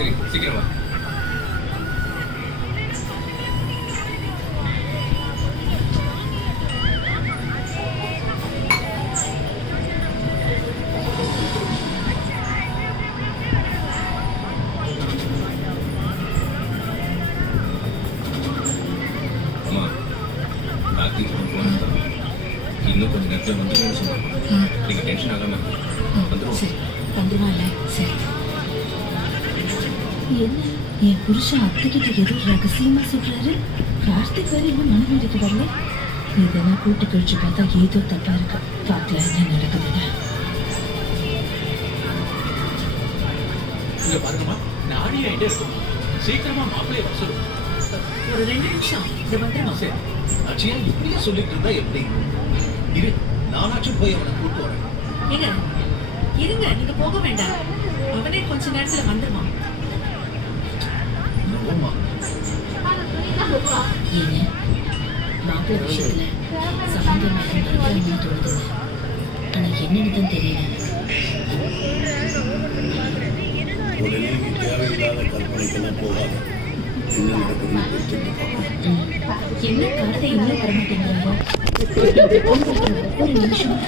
சரி சீக்கிரம் வா. அம்மா கார்த்திக் ஃபோன் இன்னும் கொஞ்சம் நேரத்தில் வந்துடும் சொன்னாங்க. நீங்கள் டென்ஷன் ஆகாம வந்துடும். சரி வந்துடுவான்ல. சரி என்ன என் புருஷன் அத்தைக்கிட்ட ஏதோ ரகசியமா சொல்றாரு. கார்த்திக் வேற இன்னும் மனைவி வீட்டுக்கு வரல. இதெல்லாம் கூட்டு கழிச்சு பார்த்தா ஏதோ தப்பா இருக்கு. பார்க்கல என்ன நடக்குதுன்னு. இங்க பாருங்கம்மா, நானே ஆயிட்டே இருக்கும். சீக்கிரமா மாப்பிள்ளைய வர சொல்லுங்க. ஒரு 2 நிமிஷம் இது வந்துடும். சரி, அச்சியா இப்படியே சொல்லிட்டு இருந்தா எப்படி? இரு, நானாச்சும் போய் அவனை கூட்டு வரேன். நீங்க இருங்க, நீங்க போக வேண்டாம். அவனே கொஞ்ச நேரத்துல வந்துருவான். நோமா ஏங்க மாப்பிள்ளை விஷயத்துல சம்பந்தம் நடக்கணும்னு தோணுது. ஆனா என்னன்னு தான் தெரியல. உடனே நீ தேவையில்லாத கற்பனைக்கெல்லாம் போகாத. என்ன நடக்குதுன்னு புரிஞ்சுட்டு பார்க்கணும். என்ன கார்த்தை இன்னும் வரமாட்டேங்கிறாரோ? ஒரு நிமிஷம்.